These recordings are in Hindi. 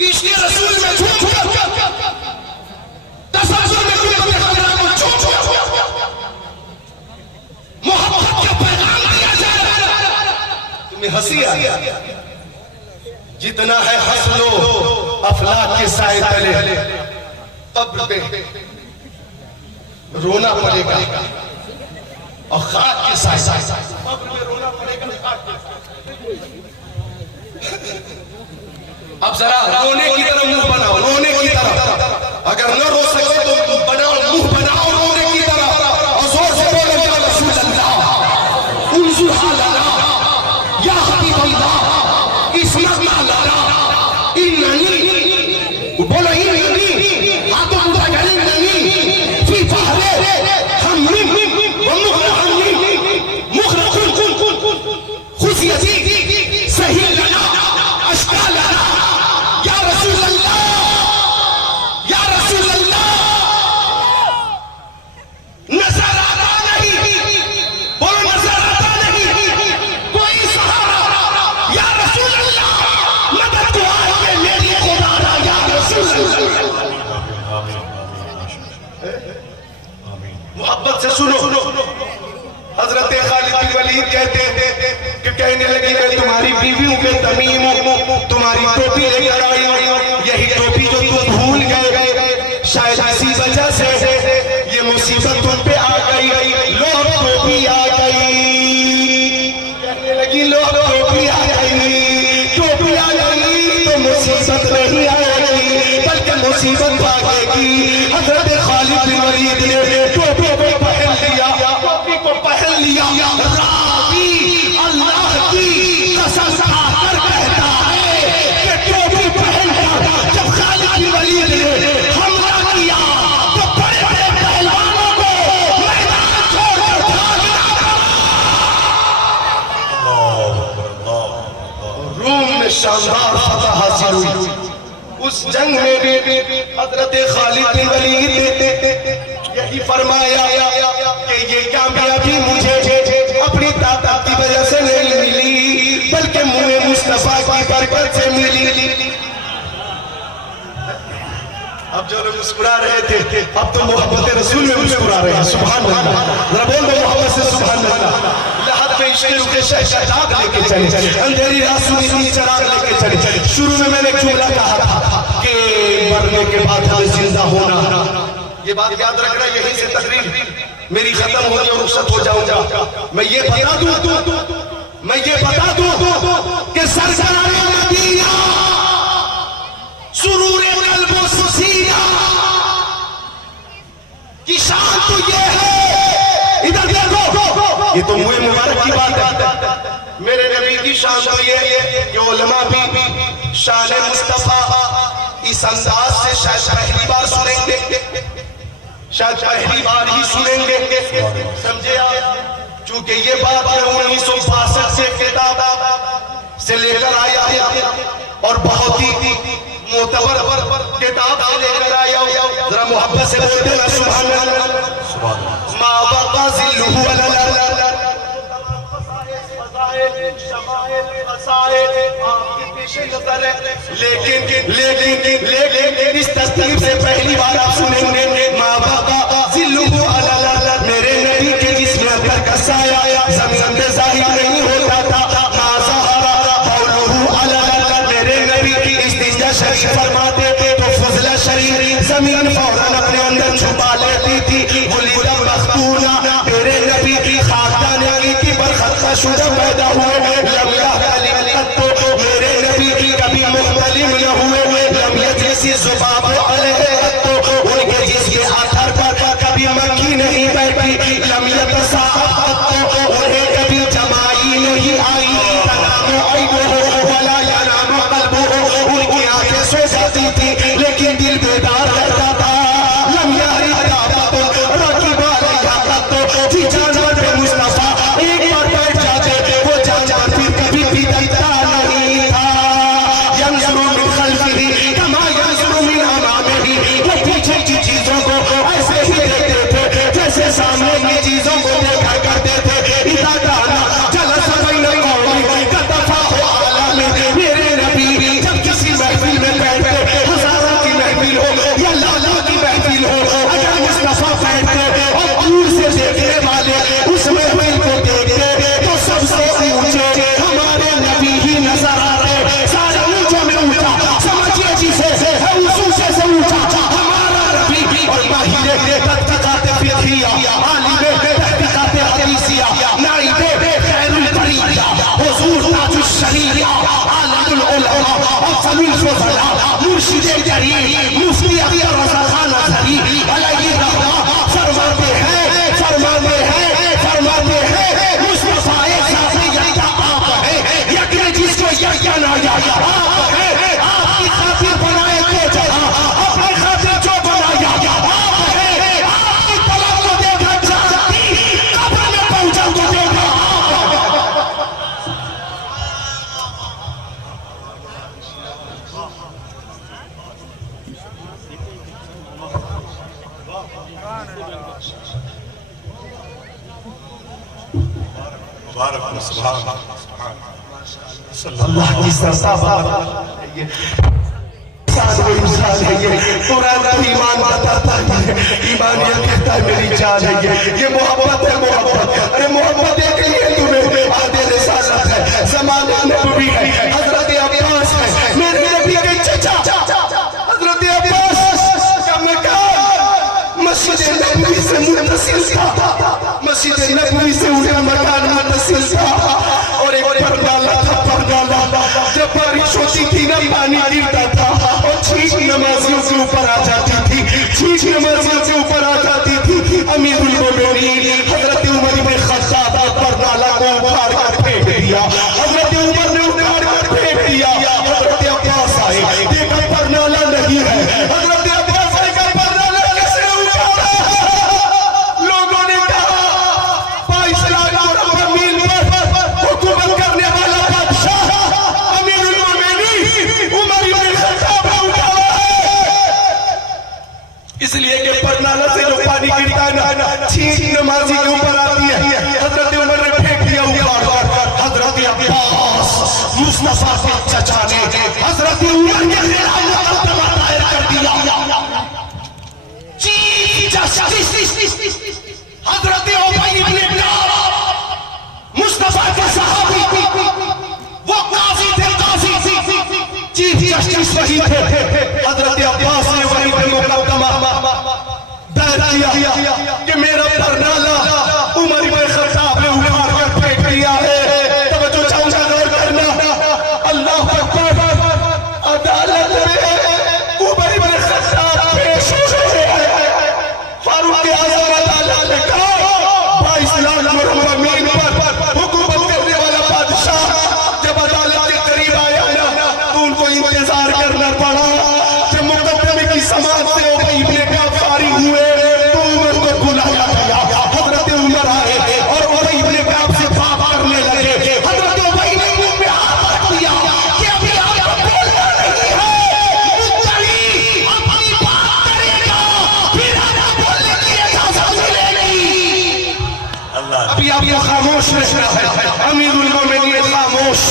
इश्क़ रसूल में झूम तसव्वुर में कुल खतरा को चूम मोहब्बत का पैगाम दिया जाए। तुम्हें हंसी आई, जितना है हंस लो अफलाक के साए तले, कब्र पे रोना पड़ेगा और खाक के साए कब्र में रोना पड़ेगा, खाक के साए। अब जरा रोने की तरफ मुंह बनाओ, रोने की तरफ। अगर न रो सको तो बनाओ, मुंह बनाओ रोने की तरफ और जोर से बोलो या रसूल अल्लाह उन्जुर हालना या हबीब अल्लाह इस्मत लना इन्ननी, बोलो इन्ननी हाथों उठा कर इन्ननी फी फहरे हममिम व मुखरहम मुखरकुन खुशियती सही लना अश्का लना या रसूल अल्लाह, या रसूल अल्लाह। नजर आता नहीं, बोलो नजर आता नहीं कोई सहारा, या रसूल अल्लाह मदद को आए मेरी खुदा, या रसूल अल्लाह। मोहब्बत से सुनो, हजरत खालिद बिन वलीद कहते कि कहने लगी मैं तुम्हारी बीवी हूं, मैं तमीम हूं, तुम्हारी टोपी लेकर आई, यही टोपी जो तुम भूल गए, शायद इसी वजह से ये मुसीबत तुम पे आ गई। लो टोपी आ गई, कहने लगी लो टोपी आ गई, टोपी आ गई तो मुसीबत नहीं आएगी बल्कि मुसीबत भागेगी। हजरत खालिद बिन वलीद ने टोपी को पहन लिया, टोपी को पहन लिया। रावी अल्लाह की कसम खाकर कहता है कि टोपी पहनकर जब खालिद बिन वलीद ने हमला किया तो बड़े बड़े पहलवानों को मैदान छोड़कर भागना पड़ा। रूम में शानदार फतह हासिल हुई। उस जंग में भी हजरत खालिद बिन वलीद ने यही फरमाया कि ये कामयाबी मुझे अपनी ताकत की वजह से नहीं मिली बल्कि मुझे मुस्तफा की बरकत से मिली। अब जो लोग मुस्कुरा रहे थे अब तो मोहब्बत रसूल में मुस्कुरा रहे हैं। सुभान अल्लाह, जरा बोल दो मोहब्बत से सुभान अल्लाह। लहद पे इश्क़ के शहजाद लेके चले, अंधेरी रात सुनी चराग लेके चले। शुरू में मैंने जुमला कहा था कि मरने के बाद हमें जिंदा होना, ये बात याद रखना। यहीं से तकरीर मेरी खत्म होगी और रुखसत हो जाऊंगा। मैं ये बता दूं कि सरसराए मदीना सुरूरे कल्बो सीना की शान तो ये है, इधर देखो, ये तो मुझे मुबारक की बात है। मेरे नबी की शान तो ये है कि उलमा भी शान मुस्तफा इस अंदाज से शायद पहली बार सुनेंगे, शायद पहली बार ही सुनेंगे, समझे आप? चूंकि ये बात मैं 1962 से किताब से लेकर आया और बहुत ही मोतबर किताब से लेकर आया। जरा मोहब्बत से बोलते हैं सुभान अल्लाह। मा वक़ा ज़िल्लुहु अला लेकिन इस तस्वीर से पहली बार आप सुनेंगे मा वक़ा ज़िल्लुहु अला, मेरे नबी के जिस्म पर का साया ज़मीन पे ज़ाहिर नहीं होता था। मा ज़हरा क़ौलुहु अला, मेरे नबी की इस्तिंजा शरीफ फरमाते थे तो फज़ला शरीफ जमीन फौरन अपने अंदर छुपा लेती थी। वलीदा मख्तूना, मेरे नबी की खानदान की बरखत का शुदा पैदा हुए। मेरे नबी की कभी मुख्तलिफ न हुए। लम यजलिसी ज़ुबाबु अलैहि, उनके जिसके आधार पर कभी मक्खी नहीं बैठी। लम यतसाअब, उन्हें कभी जमाई नहीं आई। तनामु ऐनुहु वला यनामु क़ल्बुहु, उनकी आंखें सो जाती थी लेकिन दिल बेदार रहता था। लम यहरिका रकीब अलैहा क़त्तु, जी जानवर पे मुस्तफा एक बार बैठ जाते वो जानवर फिर कभी भी दलता नहीं था। यंज़ुरु मिन ख़ल्फ़िही कमा यंज़ुरु मिन अमामिही, अफजलुल फुज़ला मुर्शिदे करीम मुफ्ती अख्तर रज़ा खान अज़हरी अलैहि रहमा फरमाते हैं मुस्तफा एक साफ़ी यका आप है, यकीन जिसको यका ना जाया आप है, आपकी खातिर बनाए तो जहां अपने खातिर जो बनाया आप है, आपकी तलब को देखा जानती कब्र में पहुंचा तो देखा अल्लाह की सरसा वो इंसान है ये कुरान का ईमान बताता है, ईमान ये कहता है मेरी जान है ये मोहब्बत है मोहब्बत। अरे मोहब्बत एक लिए तुम्हें आदे रिसालत है, ज़माने नबवी है, हज़रत अब्बास है, मेरे नबी के चचा हज़रत अब्बास का मकान मस्जिद नबवी से मुत्तसिल था, मस्जिद नबवी से उनका मकान मुत्तसिल था और एक परदाला था, परदाला जब बारिश होती थी ना पानी गिरता था और छींक नमाजियों के ऊपर आ जाती थी, छींक नमाजियों के ऊपर आ जाती थी। अमीरुल मोमिनीन हज़रत उमर इब्न ख़त्ताब परदाला को उखाड़ कर फेंक दिया, हज़रत उमर ने उखाड़ कर फेंक दिया, हज़रत अब्बास आए देखा परदाला नहीं है, हज़रत अब्बास आए का परदाला किसने उखाड़ा? लोगों ने कहा 22 लाख मील पर हुकूमत करने वाला बादशाह अमीरुल मोमिनीन उमर इब्न ख़त्ताब ने उखाड़ा है, इसलिए कि परनाला से जो पानी गिरता है ना छींक नमाजी के ऊपर आती है। हज़रत उमर ने फेंक दिया उखाड़ कर, हज़रत अब्बास मुस्तफा के चचा ने हज़रत उमर के खिलाफ मुकदमा दायर कर दिया। चीफ जस्टिस हज़रत उबई इब्न कअब मुस्तफा के सहाबी वो काजी थे, काजी चीफ जस्टिस वही थे। हज़रत अब्बास ने वही पे मुकदमा दायर किया कि मेरा परनाला उमर इब्न ख़त्ताब ने उखाड़ कर फेंक दिया है। तवज्जो चाहूंगा गौर करना, अल्लाह अकबर, अदालत में उमर इब्न ख़त्ताब पेश हुए हैं। फारूक आज़म अदालत ने कहा 22 लाख मील पर हुकूमत करने वाला बादशाह जब अदालत के करीब आया ना तो उनको इंतजार करना पड़ा। जब मुकदमे की समाअत से उबई इब्न कअब फारिग हुए तो उमर को बुलाया गया, हज़रत उमर आए और उबई इब्न कअब से बात करने लगे। हज़रत उबई ने मुंह पे हाथ रख दिया कि अभी आपको बोलना नहीं है, मुत्तली अपनी बात करेगा फिर हमें बोलने की इजाज़त मिलेगी। अभी आपको खामोश रहना है, अमीरुल मोमिनीन खामोश।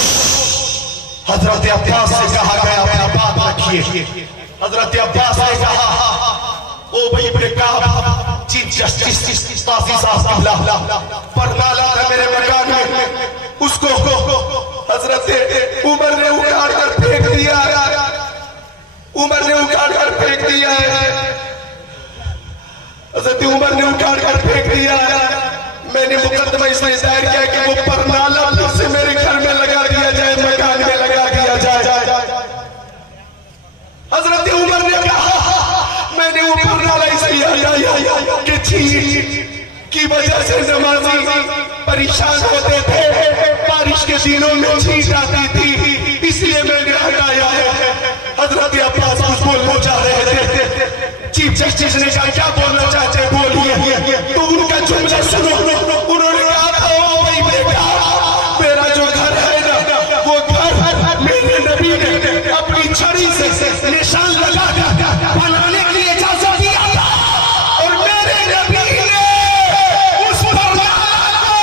हज़रत अब्बास से कहा गया अपना बात रखिए। हज़रत अब्बास ने कहा उबई इब्न कअब चीफ जस्टिस काजी साहब परनाला था मेरे मकान में, उसको हज़रत उमर ने उखाड़ कर फेंक दिया, उमर ने उखाड़ कर फेंक दिया है, हज़रत उमर ने उखाड़ कर फेंक दिया है। मैंने मुकदमा इसलिए दायर किया कि वो परनाला फिर से मेरे घर में लगा दिया जाए, मकान में लगा दिया जाए। हज़रत उमर ने कहा मैंने वो परनाला इसलिए हटाया कि छींक की वजह से नमाजी परेशान होते थे, बारिश के दिनों में छींक आती थी, इसलिए मैंने हटाया है। हज़रत अब्बास कुछ बोलना चाह रहे थे, चीफ जस्टिस ने कहा क्या बोलना चाहते बोलिए, तो उनका जुमला सुनो। उन्होंने कहा उबई इब्न कअब मेरा जो घर है ना वो घर मेरे नबी ने अपनी छड़ी से निशान लगा बनाने के लिए इजाज़त दिया था और मेरे नबी ने उस परनाला को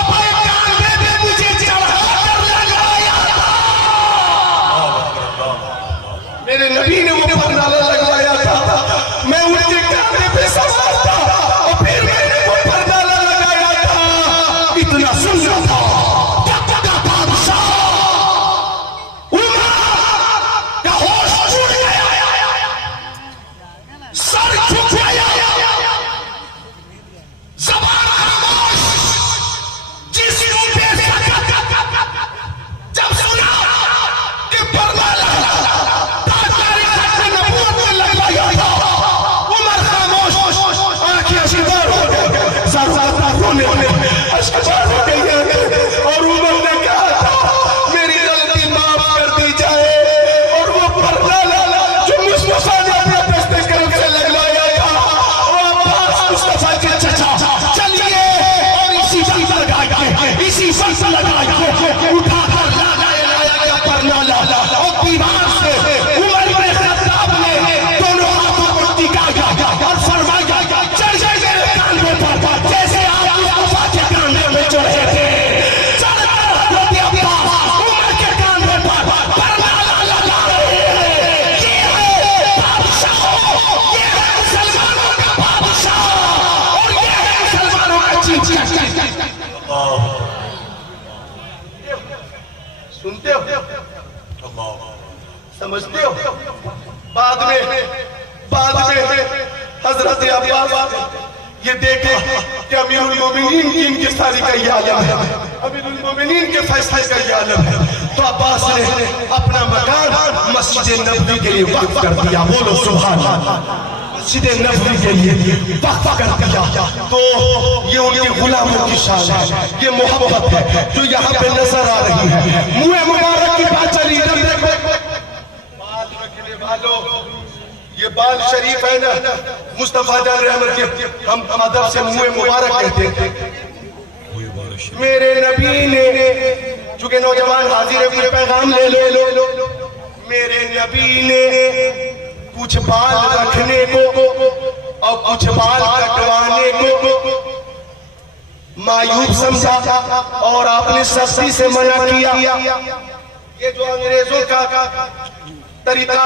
अपने कांधे पे मुझे चढ़ा कर लगाया था। मेरे नबी ने वो परनाला लगवाया था, मैं उनके कांधे पे सवार था और फिर मैंने वो परनाला लगाया था। इतना सुंदर था बादशाह उमर का होश उड़ गया, सर झुक गया, ज़बान खामोश। जिस मुंह पे जब सुना कि समझते हो? बाद में हजरत अब्बास ये देखा कि अमीरुल मोमिनीन की इनकी सारी का ये आलम है, अमीरुल मोमिनीन के फैसले का ये आलम है, तो अब्बास ने अपना मकान मस्जिद नबवी के लिए वक्फ कर दिया। बोलो सुभान अल्लाह। मस्जिद नबवी के लिए वक्फ कर दिया। तो ये उनके गुलामों की शान है, ये मोहब्बत है जो यहाँ पे नजर आ रही है। मुँह मुबारक की बात चली, इधर देखो बाल रखने वालों, ये बाल शरीफ है ना, मुस्तफा जान रहमत के हम अदब से मुँह मुबारक कहते हैं। मेरे नबी ने, चूंकि नौजवान हाजिर है, कुछ पैगाम ले लो। मेरे नबी ने कुछ बाल रखने को और कुछ बाल कटवाने को मायूब समझा और आपने सख्ती से मना किया। ये जो अंग्रेजों का तरीका,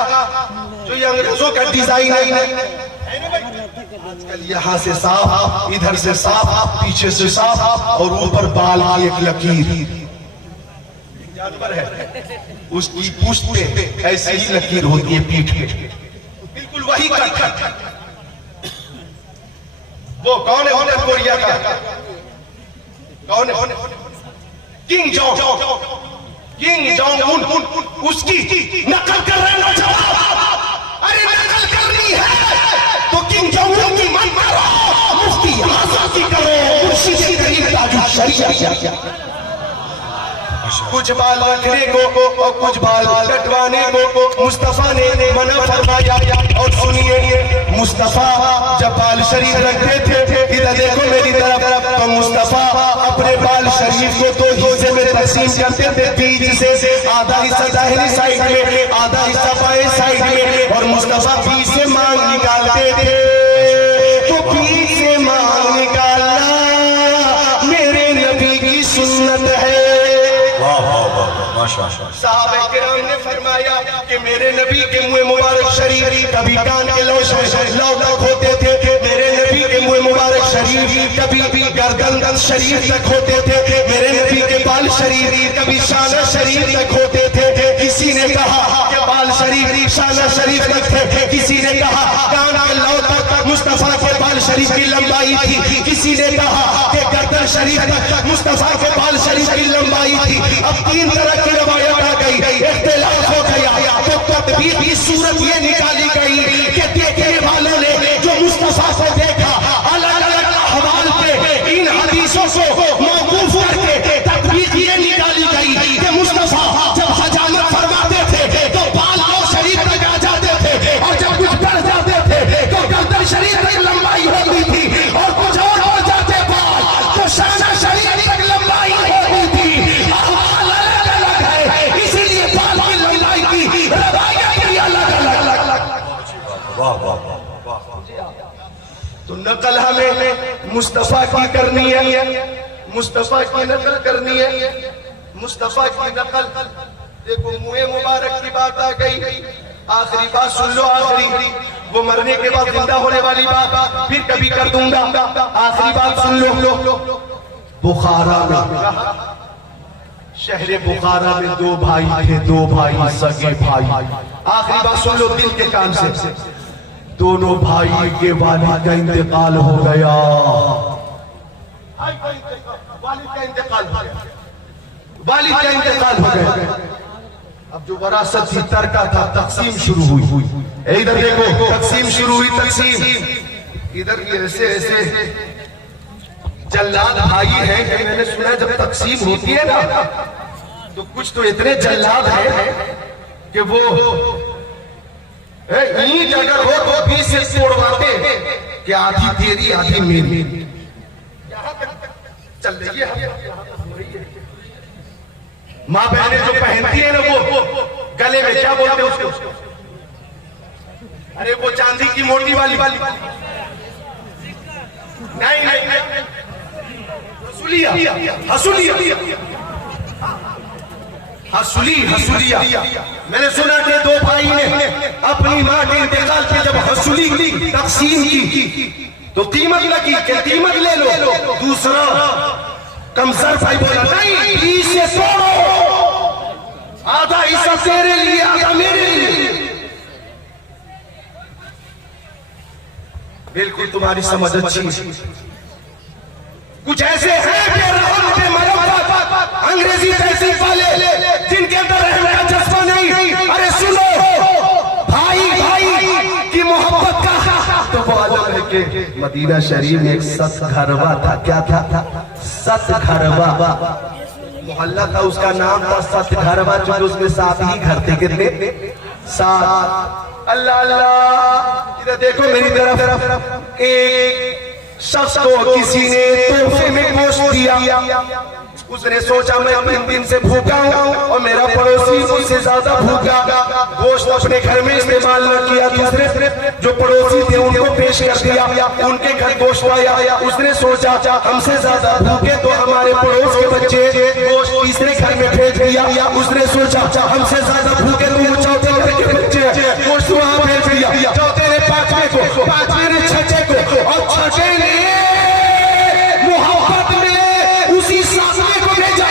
जो ये अंग्रेजों का डिजाइन है, आजकल यहाँ से साफ, इधर से साफ, पीछे से साफ और ऊपर बाल की एक लकीर। जानवर है, उसकी पूंछ पे ऐसी ही लकीर होती है पीठ पे, बिल्कुल वही कट। वो कौन है उत्तर कोरिया का? कौन है? किंग जोंग उन, उसकी नकल कर रहे हैं नौजवान। अरे नकल करनी है तो किंग जोंग उन की मत करो, मुफ्ती आज़म की करो, मुर्शिद करीम ताजुल शरीयत। कुछ बाल रखने को और कुछ बाल कटवाने को मुस्तफा ने मना फरमाया। और सुनिए, मुस्तफा जब बाल शरीफ रखते थे, इधर देखो मेरी तरफ, तो मुस्तफा अपने बाल शरीफ को दो हिस्से में तकसीम करते थे। बीच से आधा हिस्सा दाहिनी साइड में, आधा हिस्सा बाएं साइड में, और मुस्तफा बीच से मांग निकालते थे। तो बीच से मांग निकालना मेरे नबी की सुन्नत है। साहबे किराम ने फरमाया कि मेरे नबी के मुंह मुबारक शरीफ कभी कान के लौ तक होते थे, मेरे नबी के मुंह मुबारक शरीफ कभी गर्दन शरीफ तक होते थे, मेरे नबी के बाल शरीफ कभी शाना शरीफ तक होते थे। किसी ने कहा कि बाल शरीफ शाना शरीफ तक थे, किसी ने कहा कान के लौ तक मुस्तफा के बाल शरीफ की लंबाई थी, किसी ने कहा कि गर्दन शरीफ तक मुस्तफा के बाल शरीफ की लंबाई थी। अब तीन तरह की रवायत आ गई, इख्तिलाफ हो गया। तो तदबीर की सूरत ये निकाली गई कि देखने वालों ने जो मुस्तफा को देखा, अलग अलग अहवाल पे इन हदीसों को मौकूफ करके तदबीर ये निकाली गई कि मुस्तफा जब हजामत फरमाते थे तो बाल और शरीर तक आ जाते थे, और जब कुछ बढ़ जाते थे तो गर्दन शरीर तक लंबाई होती थी, और कुछ और हो जाते बाल तो शाना शरीर तक लंबाई होती थी। तो नकल हमें मुस्तफा की करनी है, मुस्तफा की नकल करनी है, मुस्तफा की नकल। देखो मुँह मुबारक की बात आ गई, आखिरी बात सुन लो, आखिरी, वो मरने के बाद जिंदा होने वाली बात फिर कभी कर दूंगा। आखिरी बात सुन लो। बुखारा में, शहर बुखारा में दो भाई थे, दो भाई सगे भाई। आखिरी बात सुन लो दिल के कान से। दोनों भाई के वालिद का इंतकाल हो गया, वालिद का इंतकाल हो गया, वालिद का इंतकाल हो गया। अब जो वरासत की तरका था, तकसीम शुरू हुई। इधर देखो, तकसीम शुरू हुई, तकसीम। इधर भी ऐसे ऐसे जल्लाद भाई हैं कि मैंने सुना जब तकसीम होती है ना, तो कुछ तो इतने जल्लाद हैं कि वो ईंट अगर हो तो 20 से तोड़वाते कि आधी तेरी आधी मेरी। चल रही है माँ बहने जो पहनती है ना, वो गले में क्या बोलते हैं उसको? अरे वो चांदी की मोटी वाली नहीं, हसूलिया, हसूलिया। मैंने सुना कि दो भाई ने अपनी मां के इंतकाल पे जब हसूली तकसीम की तो कीमत लगी कि कीमत ले लो। दूसरा कमजोर भाई बोला नहीं, 20 से तोड़ो। आधा हिस्सा तेरे लिए, आधा मेरे लिए। बिल्कुल तुम्हारी समझ अच्छी। कुछ ऐसे हैं अंग्रेजी तहसील वाले जिनके अंदर रहने का जज्बा नहीं। अरे सुनो, भाई भाई की मोहब्बत का तो वो अलग है कि मदीना शरीफ में एक सतघरवा था। क्या था? सतघरवा मोहल्ला था, उसका नाम था सतघरवा, जो उसमें 7 ही घर थे। कितने? 7। अल्लाह अल्लाह, इधर देखो मेरी तरफ। एक शख्स को किसी ने तोहफे में गोश्त दिया। उसने सोचा मैं 3 दिन से भूखा हूँ और मेरा पड़ोसी मुझसे ज्यादा भूखा, गोश्त अपने घर में इस्तेमाल न किया। दूसरे जो पड़ोसी थे उनको पेश कर दिया, उनके घर गोश्त आया। उसने सोचा हमसे ज्यादा भूखे तो हमारे पड़ोस के बच्चे गोश्त तीसरे घर में भेज दिया। उसने सोचा हमसे ज्यादा भूखे तो चौथे घर के बच्चे गोश्त वहां भेज दिया। चौथे ने 5वें को, 5वें ने 6ठे को, और 6ठे ने मोहब्बत में उसी 7वें को भेजा,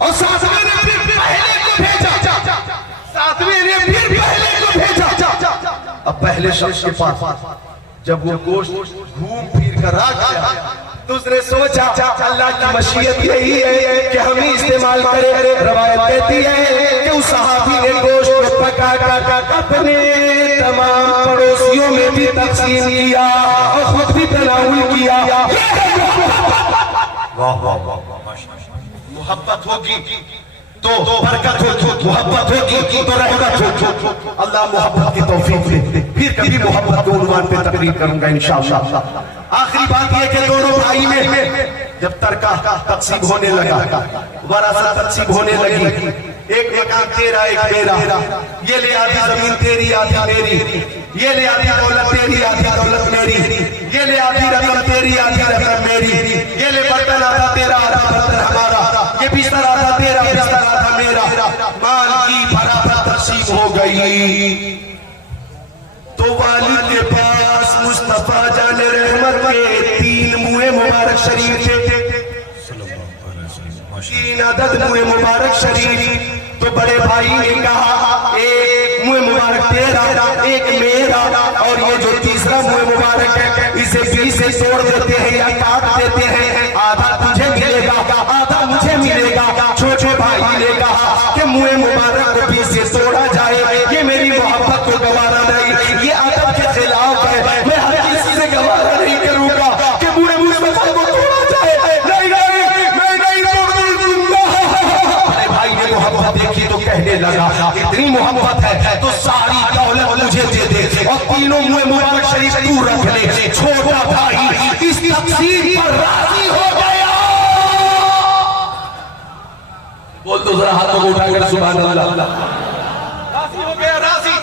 और 7वें ने फिर पहले को भेजा, 7वें ने फिर पहले को भेजा। अब पहले शख्स के पास जब वो गोश्त घूम फिर कर आ गया तो उसने सोचा अल्लाह की मशीयत यही है कि हम ही इस्तेमाल करें। रवायत कहती है कि उस सहाबी ने गोश्त को पका कर अपने तमाम पड़ोसियों में भी तकसीम किया और खुद भी तनाउल किया। मोहब्बत होगी तो बरकत होगी, मोहब्बत होगी तो रहमत होगी। अल्लाह मोहब्बत की तौफीक दे। फिर कभी मोहब्बत के उन्वान पे तकरीर करूंगा इंशाअल्लाह। आखिरी बात यह कि दोनों भाई में जब तरका तकसीम होने लगा, वरासत तकसीम होने लगी, एक मकान तेरा एक मेरा, ये ले आधी जमीन तेरी आधी मेरी, ये ले आधी दौलत तेरी आधी दौलत मेरी, ये ले आधी रकम तेरी आधी रकम मेरी, ये ले बर्तन आधा तेरा आधा बर्तन हमारा, ये बिस्तर आधा तेरा बिस्तर आधा मेरा। माल की बराबर तकसीम हो गई तो वालिद के पास मुस्तफा जान रहमत के 3 मुँह मुबारक शरीफ थे, 3 अदद मुँह मुबारक शरीफ। तो बड़े भाई ने कहा एक मुँह मुबारक तेरा एक मेरा, और ये जो तीसरा मुँह मुबारक है इसे 20 से तोड़ देते हैं या काट देते हैं, आधा तुझे मिलेगा आधा मुझे मिलेगा। छोटे भाई ने कहा कि मुँह मुबारक को 20 से तोड़ा जाए, ये मेरी मोहब्बत को गवारा नहीं, ये अदब के खिलाफ है। मैं हर किसी से गवारा नहीं करूंगा कि मुँह मुबारक को तोड़ा जाए। मैं नहीं तोड़ दूंगा। अरे भाई ने मोहब्बत देखी तो कहने लगा इतनी मोहब्बत है तो सारी दौलत मुझे दे दे और तीनों मुँह मुबारक शरीफ तू रख ले। छोटा भाई इस तकसीम पर राजी हो गया। बोल दो जरा हाथों को उठाकर सुभान अल्लाह। राजी हो गया, राजी।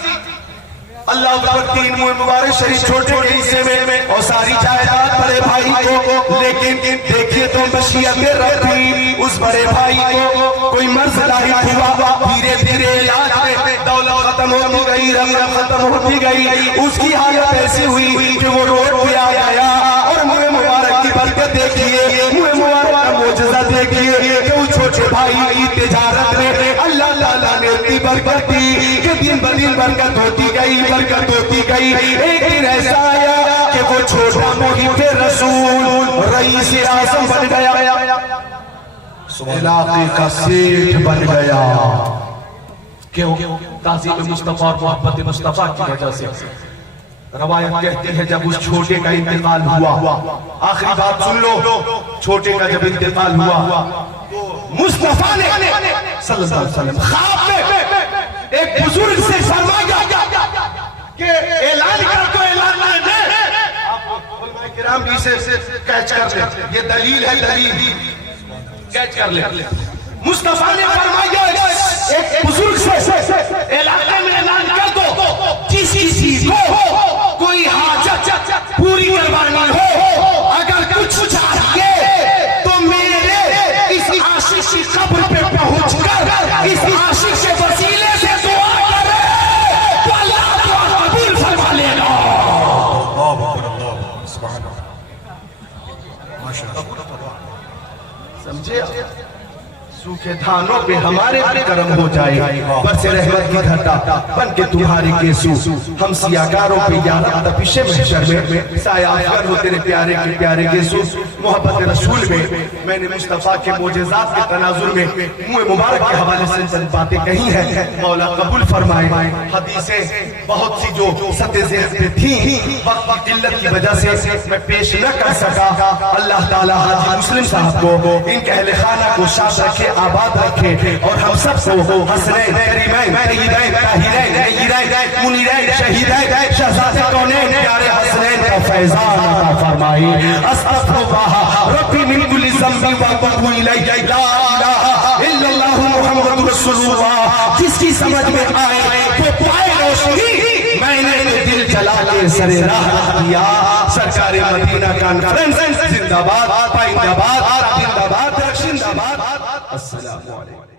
अल्लाह अकबर 3 मुँह मुबारक शरीफ छोटे के हिस्से में और सारी जायदाद बड़े भाई को। लेकिन देखिए तो मशीयत रखी उस बड़े भाई को कोई मर्ज लाहिक हुआ। धीरे धीरे इलाज में दौलत खत्म होती गई, रकम खत्म होती गई। उसकी हालत ऐसी हुई कि वो रोड पे आ गया। और मुँह मुबारक की बरकत देखिए, मुँह मुबारक का मोजज़ा देखिए कि उस छोटे भाई की तिजारत में अल्लाह ताला ने इतनी बरकत दी कि दिन ब दिन बरकत होती गई, बरकत होती गई। एक दिन ऐसा आया कि वो छोटा मुहीब रसूल रईस आज़म बन गया, इलाके का सेठ बन गया। क्यों? ताज़ीम मुस्तफा और मोहब्बत मुस्तफा की वजह से। रवायत कहती है जब उस छोटे का इंतकाल हुआ, आखिरी बात सुन लो, छोटे का जब इंतकाल हुआ तो मुस्तफा ने सल्लल्लाहु अलैहि वसल्लम ख्वाब में एक बुजुर्ग से फरमाया कि ऐलान कर दो, ऐलान ना दे। आप उलमाए किराम भी से कैच कर ले, ये दलील है, दलील कैच कर ले। मुस्तफा ने फरमाया एक बुजुर्ग से इलाके में ऐलान कर दो, किसी को कोई हाजत पूरी करवानी हो, अगर कुछ चाहिए तो मेरे इस आशिक की कब्र पे पहुंचकर इस आशिक के वसीले से दुआ करे तो अल्लाह दुआ कबूल फरमा लेगा। समझे? सूखे खानों पे हमारे भी करम हो जाए, बरस रहमत की घटा बन के तुम्हारे केसू, हम सियाकारों पे यारा तपिशे महशर में साया अफगर हो तेरे प्यारे के प्यारे केसू। मोहब्बत रसूल में मैंने मुस्तफा के मोजेज़ात के तनाजुर में मुँह मुबारक के हवाले से चंद बातें कही हैं, मौला कबूल फरमाए। हदीसें बहुत सी जो सत्य ज़हन पे थी, वक्त की किल्लत की वजह से मैं पेश न कर सका। अल्लाह ताला हाजी मुस्लिम साहब को, इनके अहले खाना को शाद रखे, आबाद रखे और हम सब को हसनैन, करीमैन, तय्यबैन, ताहिरैन, नय्यरैन, मुनीरैन, शहीदैन, शहज़ादे कौनैन प्यारे हसनैन का फैज़ान अता फरमाए। अस्तग़फिरुल्लाह रब्बी मिन कुल्ली ज़ंबिन व अतूबु इलैहि, ला इलाहा इल्लल्लाह मुहम्मदुर रसूलुल्लाह। जिसकी समझ में आए वो पाए रोशनी, मैंने दिल जला के सरे राह दिया। सरकारे मदीना कॉन्फ्रेंस जिंदाबाद, पाइंदाबाद, जिंदाबाद, दक्षिणाबाद। अस्सलामु अलैकुम।